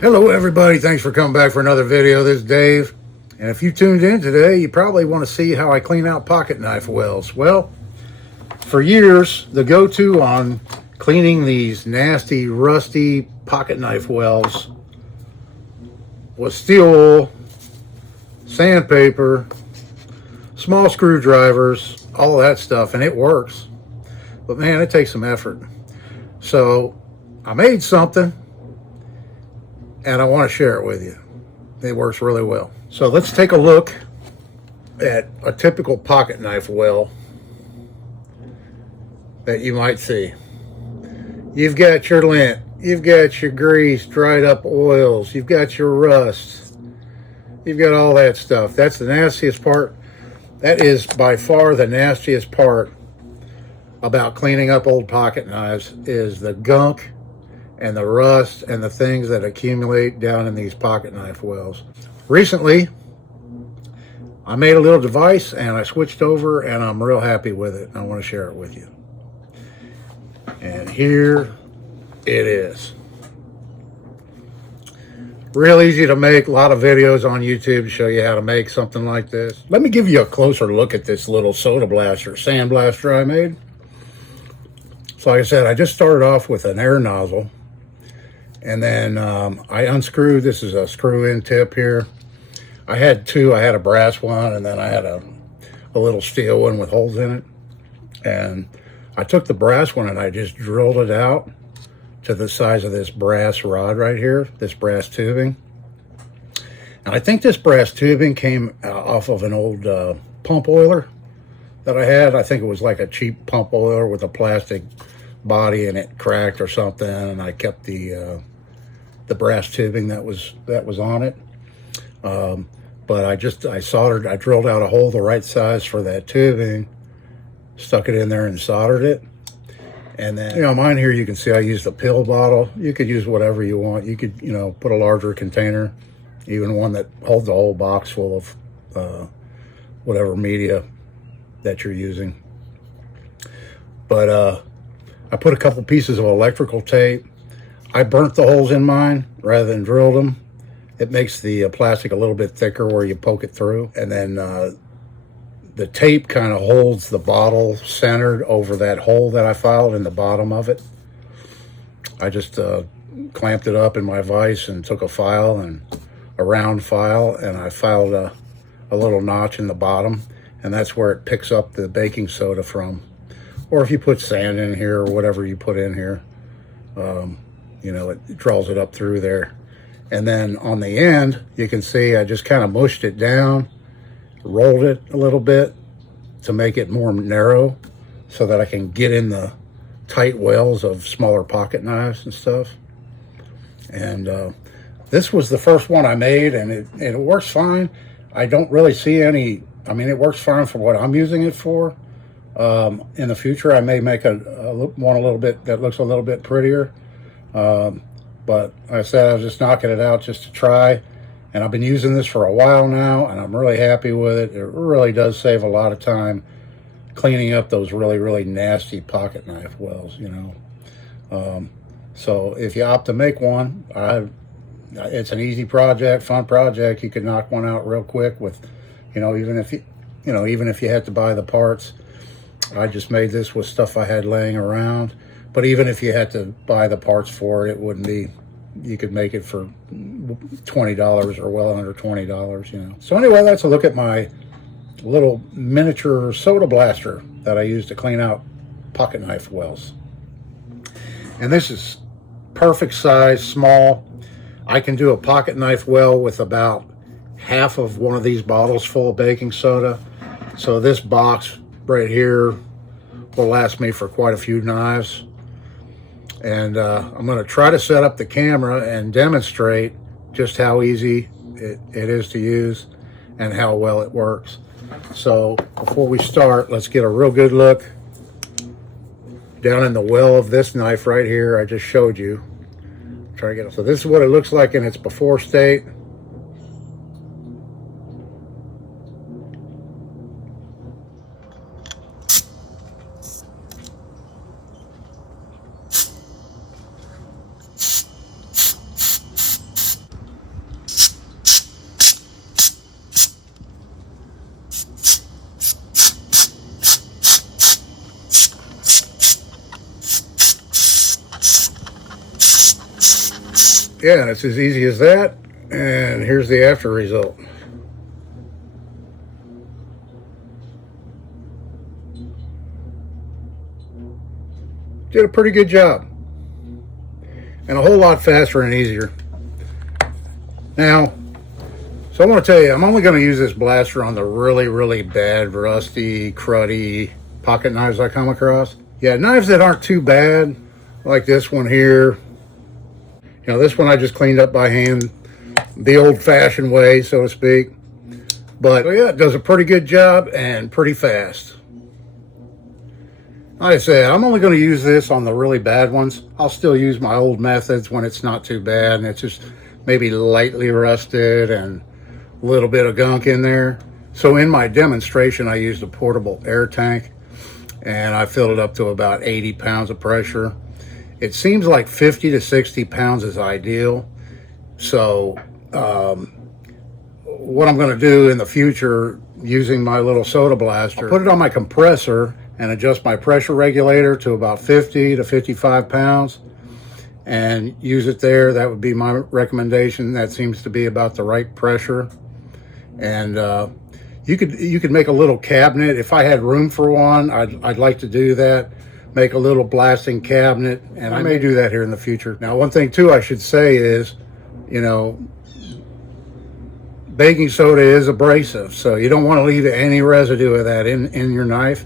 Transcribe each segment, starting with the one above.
Hello everybody, thanks for coming back for another video. This is Dave, and if you tuned in today, you probably want to see how I clean out pocket knife wells. Well, for years, the go-to on cleaning these nasty, rusty pocket knife wells was steel wool, sandpaper, small screwdrivers, all of that stuff, and it works. But man, it takes some effort. So I made something and I want to share it with you. It works really well. So let's take a look at a typical pocket knife well that you might see. You've got your lint, you've got your grease, dried up oils, you've got your rust, you've got all that stuff. That's the nastiest part. That is by far the nastiest part about cleaning up old pocket knives, is the gunk and the rust and the things that accumulate down in these pocket knife wells. Recently, I made a little device and I switched over and I'm real happy with it. I want to share it with you. And here it is. Real easy to make. A lot of videos on YouTube to show you how to make something like this. Let me give you a closer look at this little soda blaster, sand blaster I made. So like I said, I just started off with an air nozzle. And then I unscrewed, this is a screw-in tip here. I had two, I had a brass one, and then I had a little steel one with holes in it. And I took the brass one and I just drilled it out to the size of this brass rod right here, this brass tubing. And I think this brass tubing came off of an old pump oiler that I had. I think it was like a cheap pump oiler with a plastic body and it cracked or something, and I kept the brass tubing that was on it. But I drilled out a hole the right size for that tubing, stuck it in there and soldered it. And then, mine here, you can see I used a pill bottle. You could use whatever you want. You could, put a larger container, even one that holds a whole box full of whatever media that you're using. But I put a couple pieces of electrical tape. I burnt the holes in mine rather than drilled them. It makes the plastic a little bit thicker where you poke it through. And then the tape kind of holds the bottle centered over that hole that I filed in the bottom of it. I just clamped it up in my vise and took a round file, and I filed a little notch in the bottom, and that's where it picks up the baking soda from. Or if you put sand in here or whatever you put in here, it draws it up through there. And then on the end, you can see I just kind of mushed it down, rolled it a little bit to make it more narrow so that I can get in the tight wells of smaller pocket knives and stuff. And this was the first one I made, and it works fine. I don't really see any, it works fine for what I'm using it for. In the future, I may make one a little bit that looks a little bit prettier. But like I said, I was just knocking it out just to try. And I've been using this for a while now, and I'm really happy with it. It really does save a lot of time cleaning up those really, really nasty pocket knife wells, So if you opt to make one, it's an easy project, fun project. You could knock one out real quick with, even if you had to buy the parts. I just made this with stuff I had laying around. But even if you had to buy the parts for it, it wouldn't be, you could make it for $20 or well under $20, So anyway, that's a look at my little miniature soda blaster that I use to clean out pocket knife wells. And this is perfect size, small. I can do a pocket knife well with about half of one of these bottles full of baking soda. So this box right here will last me for quite a few knives. And I'm going to try to set up the camera and demonstrate just how easy it is to use and how well it works. So before we start, let's get a real good look down in the well of this knife right here I just showed you. Try to get it. So this is what it looks like in its before state. Yeah, it's as easy as that. And here's the after result. Did a pretty good job. And a whole lot faster and easier. Now, so I want to tell you, I'm only going to use this blaster on the really, really bad, rusty, cruddy pocket knives I come across. Yeah, knives that aren't too bad, like this one here. You know, this one I just cleaned up by hand, the old-fashioned way, so to speak. But yeah, it does a pretty good job and pretty fast. Like I said, I'm only going to use this on the really bad ones. I'll still use my old methods when it's not too bad and it's just maybe lightly rusted and a little bit of gunk in there. So in my demonstration, I used a portable air tank and I filled it up to about 80 pounds of pressure. It seems like 50 to 60 pounds is ideal. So what I'm going to do in the future using my little soda blaster, I'll put it on my compressor and adjust my pressure regulator to about 50 to 55 pounds and use it there. That would be my recommendation. That seems to be about the right pressure. And you could make a little cabinet. If I had room for one, I'd like to do that. Make a little blasting cabinet, and I may do that here in the future. Now, one thing too I should say is, you know, baking soda is abrasive, so you don't want to leave any residue of that in your knife.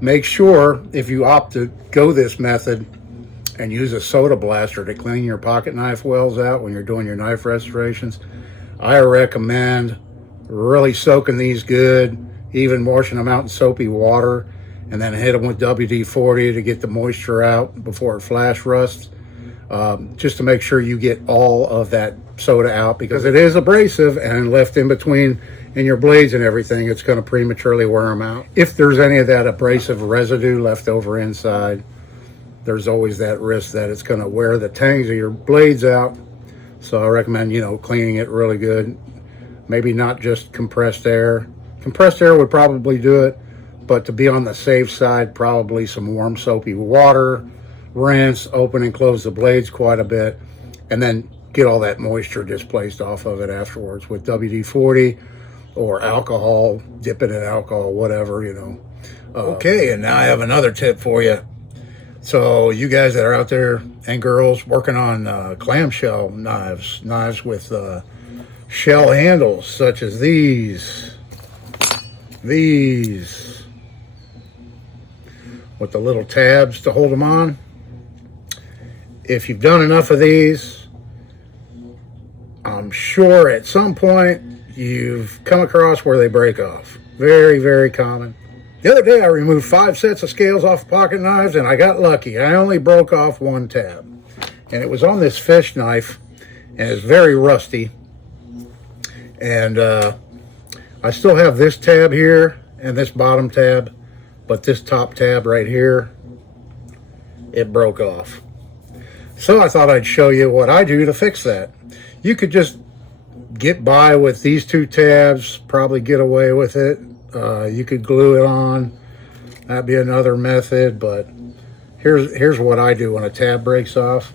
Make sure, if you opt to go this method and use a soda blaster to clean your pocket knife wells out when you're doing your knife restorations, I recommend really soaking these good, even washing them out in soapy water, and then hit them with WD-40 to get the moisture out before it flash rusts, just to make sure you get all of that soda out, because it is abrasive and left in between in your blades and everything, it's going to prematurely wear them out. If there's any of that abrasive residue left over inside, there's always that risk that it's going to wear the tangs of your blades out. So I recommend, you know, cleaning it really good. Maybe not just compressed air. Compressed air would probably do it, but to be on the safe side, probably some warm soapy water, rinse, open and close the blades quite a bit, and then get all that moisture displaced off of it afterwards with WD-40 or alcohol, dip it in alcohol, whatever, you know. Okay, and now I have another tip for you. So you guys that are out there and girls working on clamshell knives with shell handles such as these with the little tabs to hold them on. If you've done enough of these, I'm sure at some point you've come across where they break off. Very, very common. The other day I removed 5 sets of scales off pocket knives and I got lucky. I only broke off one tab. And it was on this fish knife and it's very rusty. And I still have this tab here and this bottom tab, but this top tab right here, it broke off. So I thought I'd show you what I do to fix that. You could just get by with these 2 tabs, probably get away with it. You could glue it on. That'd be another method, but here's what I do when a tab breaks off.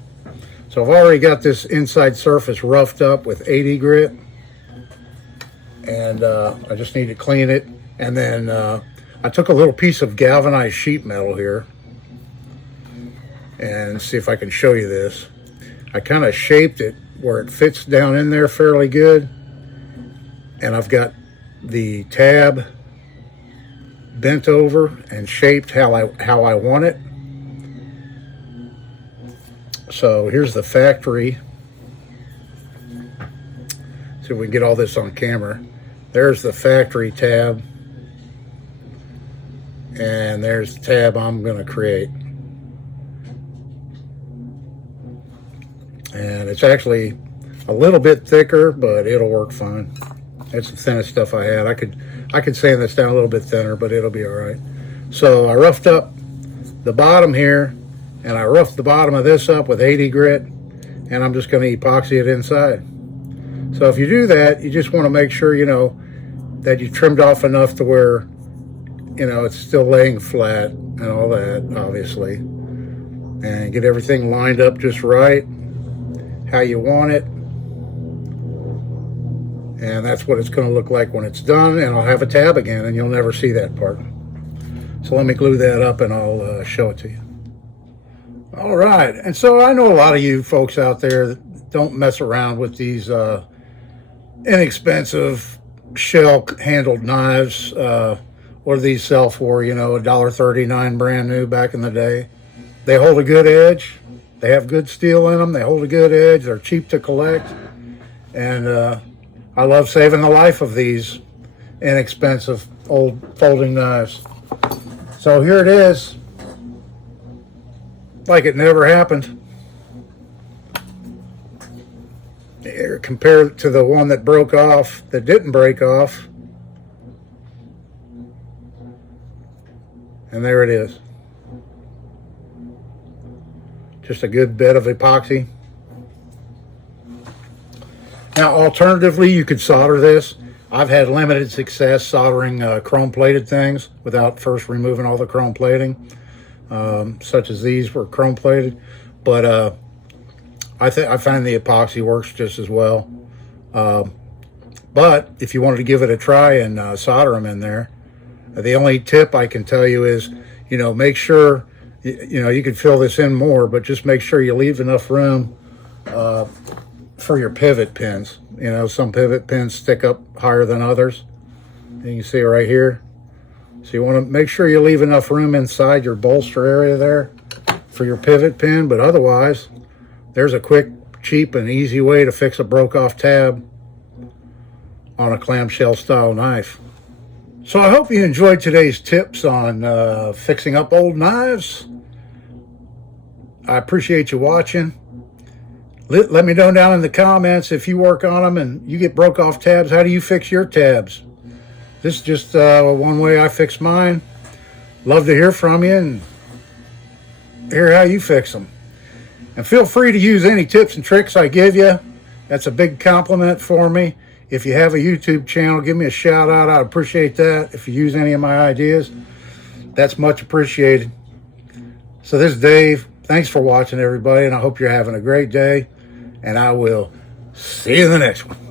So I've already got this inside surface roughed up with 80 grit, and I just need to clean it. And then I took a little piece of galvanized sheet metal here, and see if I can show you this. I kind of shaped it where it fits down in there fairly good, and I've got the tab bent over and shaped how I want it. So here's the factory. See if we can get all this on camera. There's the factory tab, and there's the tab I'm going to create. And it's actually a little bit thicker, but it'll work fine. That's the thinnest stuff I had. I could sand this down a little bit thinner, but it'll be all right. So I roughed up the bottom here, and I roughed the bottom of this up with 80 grit, and I'm just going to epoxy it inside. So if you do that, you just want to make sure, you know, that you trimmed off enough to where, you know, it's still laying flat and all that, obviously. And get everything lined up just right. how you want it. And that's what it's going to look like when it's done. And I'll have a tab again, and you'll never see that part. So let me glue that up, and I'll show it to you. All right. And so I know a lot of you folks out there that don't mess around with these inexpensive shell-handled knives. What do these sell for? You know, $1.39 brand new back in the day. They hold a good edge. They have good steel in them. They hold a good edge. They're cheap to collect. And I love saving the life of these inexpensive old folding knives. So here it is, like it never happened. Here, compared to the one that broke off, that didn't break off. And there it is. Just a good bed of epoxy. Now, alternatively, you could solder this. I've had limited success soldering chrome-plated things without first removing all the chrome plating, such as these were chrome-plated. But I find the epoxy works just as well. But if you wanted to give it a try and solder them in there, the only tip I can tell you is, you know, make sure, you know, you could fill this in more, but just make sure you leave enough room for your pivot pins. You know, some pivot pins stick up higher than others. And you can see it right here. So you want to make sure you leave enough room inside your bolster area there for your pivot pin, but otherwise, there's a quick, cheap, and easy way to fix a broke-off tab on a clamshell style knife. So I hope you enjoyed today's tips on fixing up old knives. I appreciate you watching. Let me know down in the comments if you work on them and you get broke off tabs. How do you fix your tabs? This is just one way I fix mine. Love to hear from you and hear how you fix them. And feel free to use any tips and tricks I give you. That's a big compliment for me. If you have a YouTube channel, give me a shout out. I'd appreciate that. If you use any of my ideas, that's much appreciated. So this is Dave. Thanks for watching, everybody, and I hope you're having a great day. And I will see you in the next one.